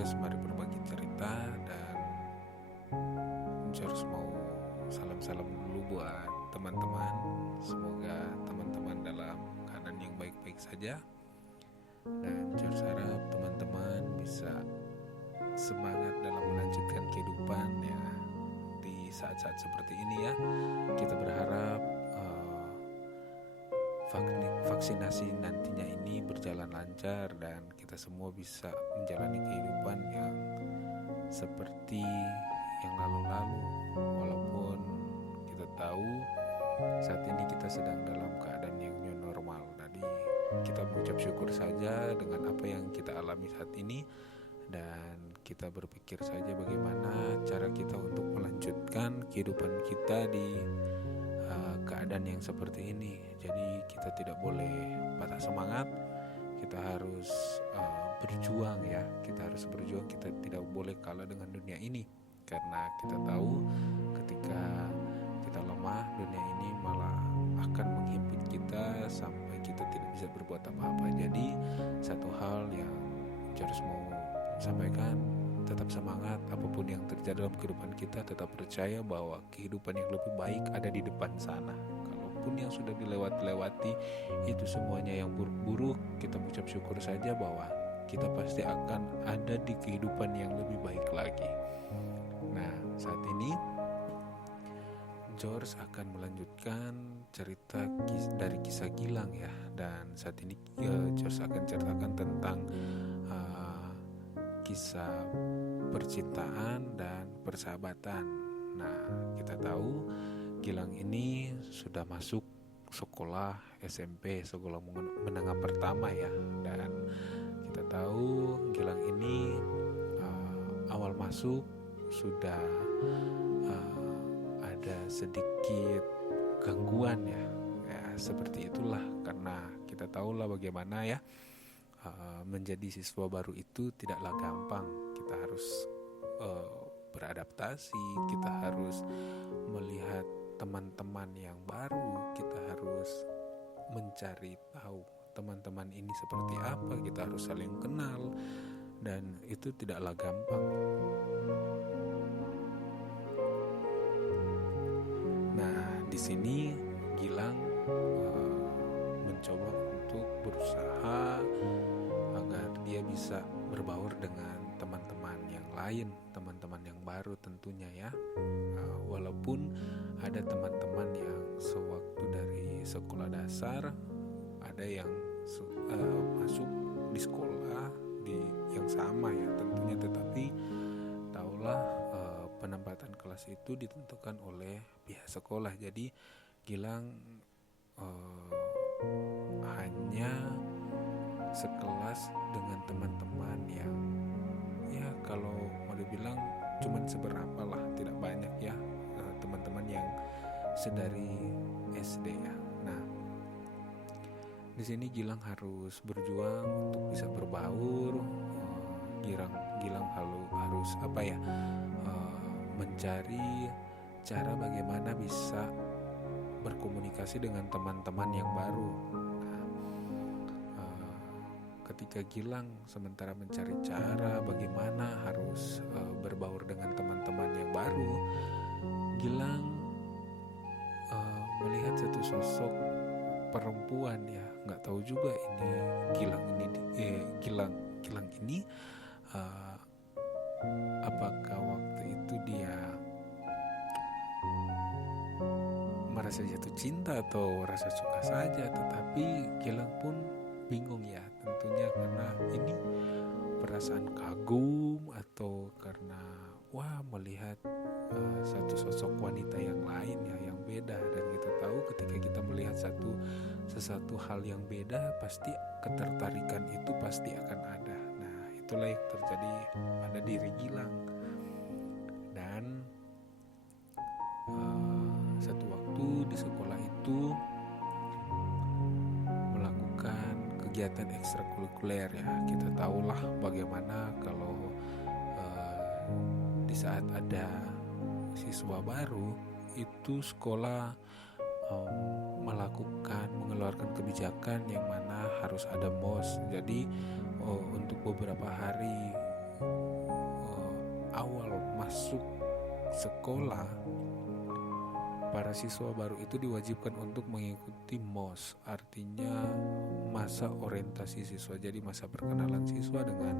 podcast Mari Berbagi Cerita. Dan George mau salam-salam dulu buat teman-teman. Semoga teman-teman dalam keadaan yang baik-baik saja. Dan George harap teman-teman bisa semangat dalam melanjutkan kehidupan ya di saat-saat seperti ini ya. Kita berharap vaksinasi nantinya ini berjalan lancar dan kita semua bisa menjalani kehidupan yang seperti yang lalu-lalu. Walaupun kita tahu saat ini kita sedang dalam keadaan yang new normal. Jadi kita mengucap syukur saja dengan apa yang kita alami saat ini, dan kita berpikir saja bagaimana cara kita untuk melanjutkan kehidupan kita di keadaan yang seperti ini. Jadi kita tidak boleh patah semangat. Kita harus berjuang ya. Kita harus berjuang. Kita tidak boleh kalah dengan dunia ini, karena kita tahu ketika kita lemah, dunia ini malah akan menghimpit kita sampai kita tidak bisa berbuat apa-apa. Jadi satu hal yang harus mau sampaikan, tetap semangat. Apapun yang terjadi dalam kehidupan kita, tetap percaya bahwa kehidupan yang lebih baik ada di depan sana. Kalaupun yang sudah dilewati itu semuanya yang buruk-buruk, kita mengucap syukur saja bahwa kita pasti akan ada di kehidupan yang lebih baik lagi. Nah, saat ini George akan melanjutkan cerita dari kisah Gilang ya. Dan saat ini George akan ceritakan tentang kisah percintaan dan persahabatan. Nah, kita tahu Gilang ini sudah masuk sekolah SMP, sekolah menengah pertama ya. Dan kita tahu Gilang ini awal masuk sudah ada sedikit gangguan ya, seperti itulah. Karena kita tahulah bagaimana ya, menjadi siswa baru itu tidaklah gampang. Kita harus beradaptasi, kita harus melihat teman-teman yang baru, kita harus mencari tahu teman-teman ini seperti apa, kita harus saling kenal, dan itu tidaklah gampang. Nah, di sini Gilang mencoba untuk berusaha agar dia bisa berbaur dengan teman-teman yang lain, teman-teman yang baru tentunya ya. Walaupun ada teman-teman yang sewaktu dari sekolah dasar, ada yang masuk di sekolah yang sama ya tentunya, tetapi tahulah penempatan kelas itu ditentukan oleh pihak sekolah. Jadi Gilang hanya sekelas dengan teman-teman yang ya kalau mau dibilang cuman seberapa lah, tidak banyak ya, teman-teman yang sedari SD ya. Nah, di sini Gilang harus berjuang untuk bisa berbaur. Gilang harus mencari cara bagaimana bisa berkomunikasi dengan teman-teman yang baru. Ketika Gilang sementara mencari cara bagaimana harus berbaur dengan teman-teman yang baru, Gilang melihat satu sosok perempuan ya, nggak tahu juga ini Gilang ini apakah waktu itu dia merasa jatuh cinta atau rasa suka saja, tetapi Gilang pun bingung ya tentunya, karena ini perasaan kagum atau karena melihat satu sosok wanita yang lain ya, yang beda. Dan kita tahu ketika kita melihat sesuatu hal yang beda, pasti ketertarikan itu pasti akan ada. Nah, itulah yang terjadi pada diri Gilang. Dan satu waktu di sekolah itu melakukan kegiatan ekstrakurikuler ya. Kita tahulah bagaimana kalau di saat ada siswa baru itu sekolah mengeluarkan kebijakan yang mana harus ada MOS. Jadi untuk beberapa hari awal masuk sekolah, para siswa baru itu diwajibkan untuk mengikuti MOS, artinya masa orientasi siswa. Jadi masa perkenalan siswa dengan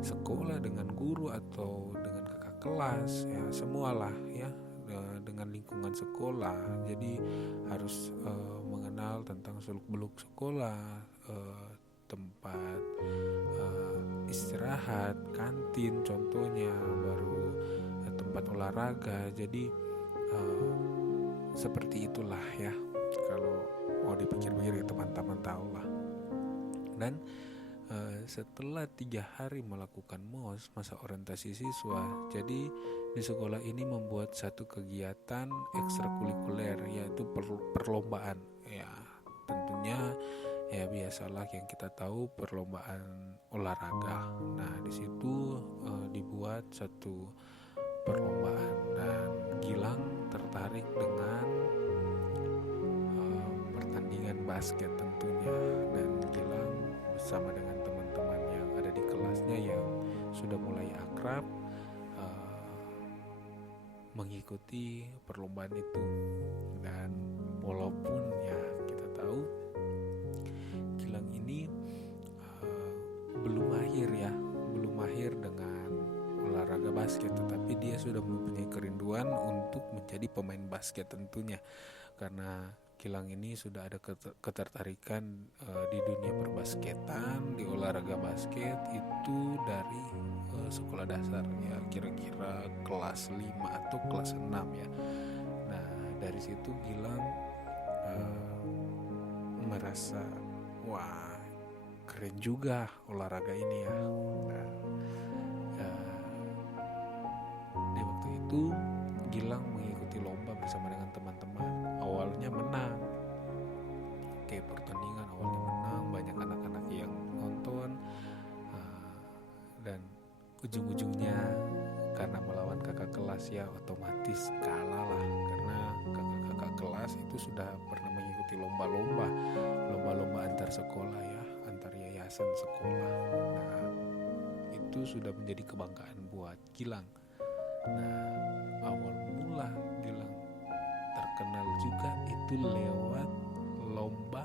sekolah, dengan guru atau dengan kakak kelas, ya semualah ya, dengan lingkungan sekolah. Jadi harus mengenal tentang seluk-beluk sekolah, tempat istirahat, kantin contohnya, baru tempat olahraga. Jadi seperti itulah ya, kalau mau dipikir-pikir ya teman-teman tahu lah. Dan setelah 3 hari melakukan MOS, masa orientasi siswa, jadi di sekolah ini membuat satu kegiatan ekstrakurikuler, yaitu perlombaan. Ya tentunya ya biasalah yang kita tahu, perlombaan olahraga. Nah di situ dibuat satu perlombaan, dan Gilang tertarik dengan pertandingan basket tentunya. Dan Gilang bersama dengan teman-teman yang ada di kelasnya yang sudah mulai akrab mengikuti perlombaan itu. Dan walaupun ya kita tahu Gilang ini belum mahir dengan olahraga basket, tetapi dia sudah mempunyai kerinduan untuk menjadi pemain basket tentunya, karena Gilang ini sudah ada ketertarikan di dunia perbasketan, di olahraga basket itu dari sekolah dasar ya, kira-kira kelas 5 atau kelas 6 ya. Nah dari situ Gilang merasa wah keren juga olahraga ini ya. Nah di waktu itu Gilang mengikuti lomba bersama dengan teman-teman. Awalnya menang, kayak pertandingan awalnya menang, banyak anak-anak yang nonton, dan ujung-ujungnya karena melawan kakak kelas ya otomatis kalah lah, karena kakak-kakak kelas itu sudah pernah mengikuti lomba-lomba antar sekolah ya, antar yayasan sekolah. Nah itu sudah menjadi kebanggaan buat Gilang. Nah awal mula Gilang terkenal juga itu lewat lomba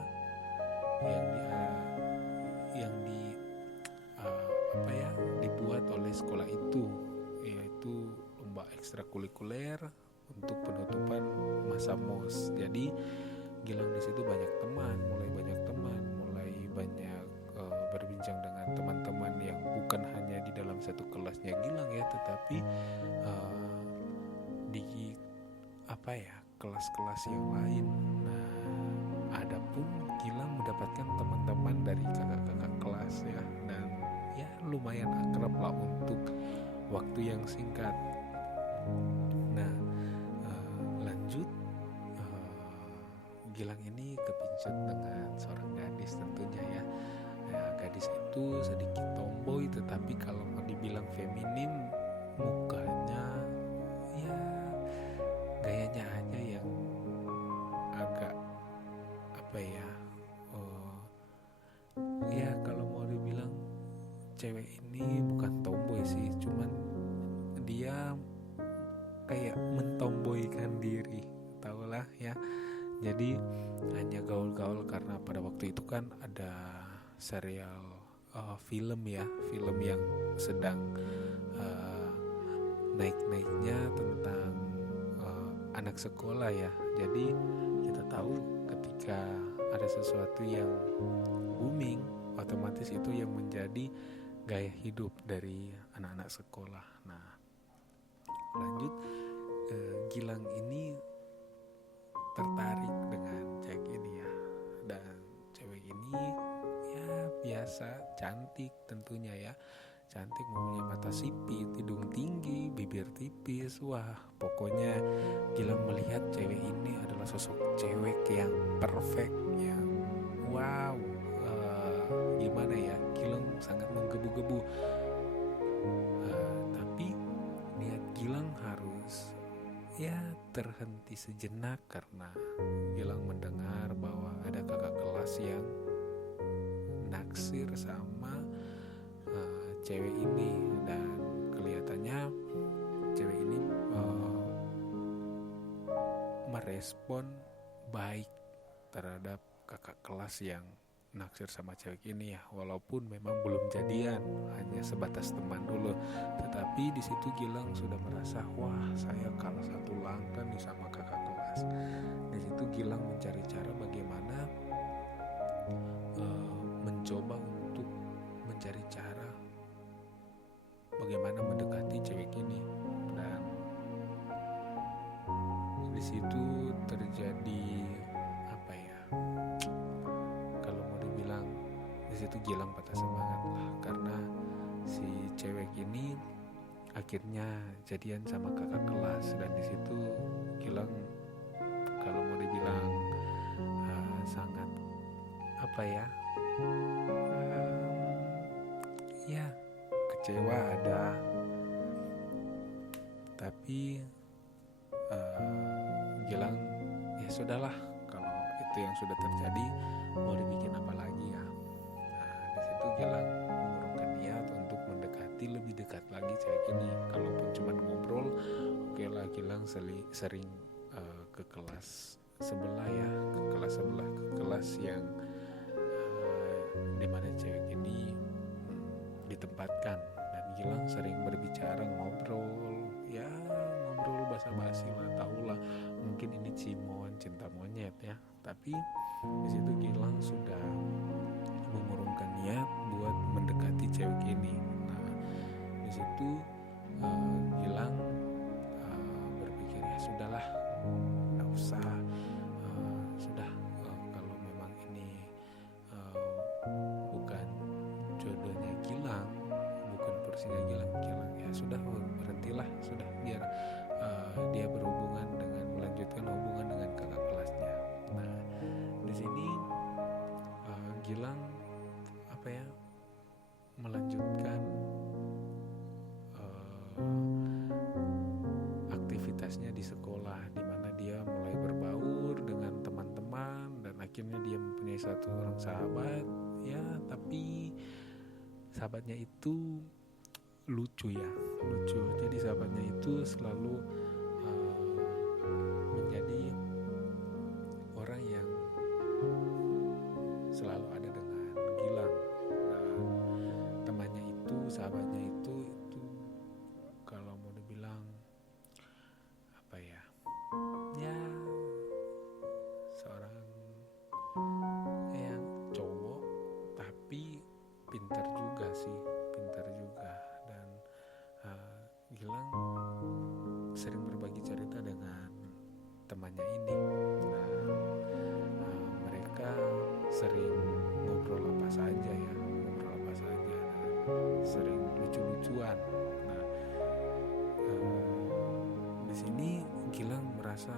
yang dibuat oleh sekolah itu, yaitu lomba ekstrakurikuler untuk penutupan masa MOS. Jadi Gilang di situ mulai banyak berbincang dengan teman-teman yang bukan hanya di dalam satu kelasnya Gilang ya, tetapi di kelas-kelas yang lain. Nah, adapun Gilang mendapatkan teman-teman dari kakak-kakak kelas ya, dan ya lumayan akrab lah untuk waktu yang singkat. Nah, lanjut, Gilang ini kepincut dengan seorang gadis tentunya ya. Nah, gadis itu sedikit tomboy, tetapi kalau mau dibilang feminim, mukanya ya gayanya aja yang agak ya kalau mau dibilang cewek ini bukan tomboy sih, cuman dia kayak mentomboykan diri, tahulah ya. Jadi hanya gaul-gaul, karena pada waktu itu kan ada serial film yang sedang naik-naiknya tentang anak sekolah ya. Jadi kita tahu ketika ada sesuatu yang booming, otomatis itu yang menjadi gaya hidup dari anak-anak sekolah. Nah lanjut, Gilang ini tertarik dengan cewek ini ya, dan cewek ini ya biasa, cantik tentunya ya, cantik, mempunyai mata sipit, hidung tinggi, bibir tipis. Wah pokoknya Gilang melihat cewek ini adalah sosok cewek yang perfect, yang wow, gimana ya, Gilang sangat menggebu-gebu. Tapi niat Gilang harus ya terhenti sejenak, karena Gilang mendengar bahwa ada kakak kelas yang naksir sama cewek ini, dan kelihatannya merespon baik terhadap kakak kelas yang naksir sama cewek ini ya, walaupun memang belum jadian, hanya sebatas teman dulu. Tetapi di situ Gilang sudah merasa, wah saya kalah satu langkah nih sama kakak kelas. Di situ Gilang mencari cara bagaimana mencoba untuk mencari cara bagaimana mendekati cewek ini, dan di situ terjadi apa ya? Kalau mau dibilang di situ Gilang patah semangat lah, karena si cewek ini akhirnya jadian sama kakak kelas, dan di situ Gilang kalau mau dibilang sangat apa ya? Ya kecewa ada, tapi Gilang ya sudahlah, kalau itu yang sudah terjadi mau dibikin apa lagi ya. Nah di situ Gilang mengurungkan niat untuk mendekati lebih dekat lagi cewek ini. Kalaupun cuma ngobrol, oke lah, Gilang sering ke kelas sebelah ya, ke kelas yang dimana cewek ini ditempatkan, dan Gilang sering berbicara, ngobrol basa-basi lah, tahulah mungkin ini cimon, cinta monyet ya, tapi di situ Gilang sudah mengurungkan niat buat mendekati cewek ini. Nah di situ Gilang berpikir ya sudahlah, nggak usah, sudah kalau memang ini bukan jodohnya Gilang, bukan porsinya Gilang ya sudah, berhentilah, sudah biar dia berhubungan dengan melanjutkan hubungan dengan kakak kelasnya. Nah di sini Gilang apa ya, melanjutkan aktivitasnya di sekolah, di mana dia mulai berbaur dengan teman-teman, dan akhirnya dia mempunyai satu orang sahabat ya, tapi sahabatnya itu lucu. Jadi sahabatnya itu selalu menjadi orang yang selalu ada dengan Gilang. Nah sahabatnya itu kalau mau dibilang apa ya, seorang yang cowok tapi pintar juga, dan Gilang sering berbagi cerita dengan temannya ini. Mereka sering ngobrol apa saja, sering lucu-lucuan. Nah, di sini Gilang merasa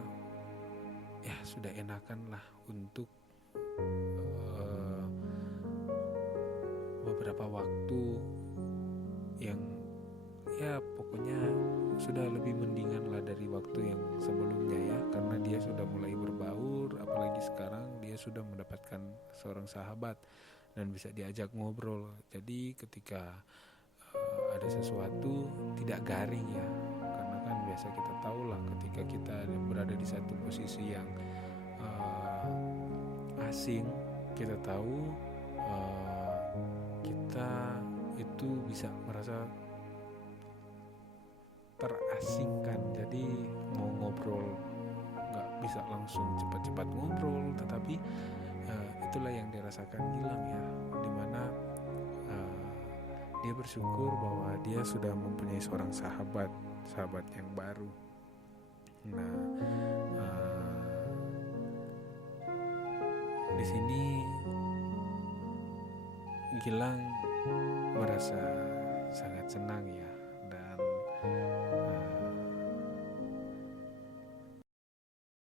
ya sudah enakan lah untuk beberapa waktu yang ya pokoknya sudah lebih mendingan lah dari waktu yang sebelumnya ya, karena dia sudah mulai berbaur, apalagi sekarang dia sudah mendapatkan seorang sahabat dan bisa diajak ngobrol. Jadi ketika ada sesuatu tidak garing ya, karena kan biasa kita tahu lah ketika kita berada di satu posisi yang asing, kita tahu kita itu bisa merasa terasingkan. Jadi mau ngobrol nggak bisa langsung cepat-cepat ngobrol, tetapi itulah yang dirasakan Gilang ya, dimana dia bersyukur bahwa dia sudah mempunyai seorang sahabat yang baru. Nah di sini Gilang merasa sangat senang ya,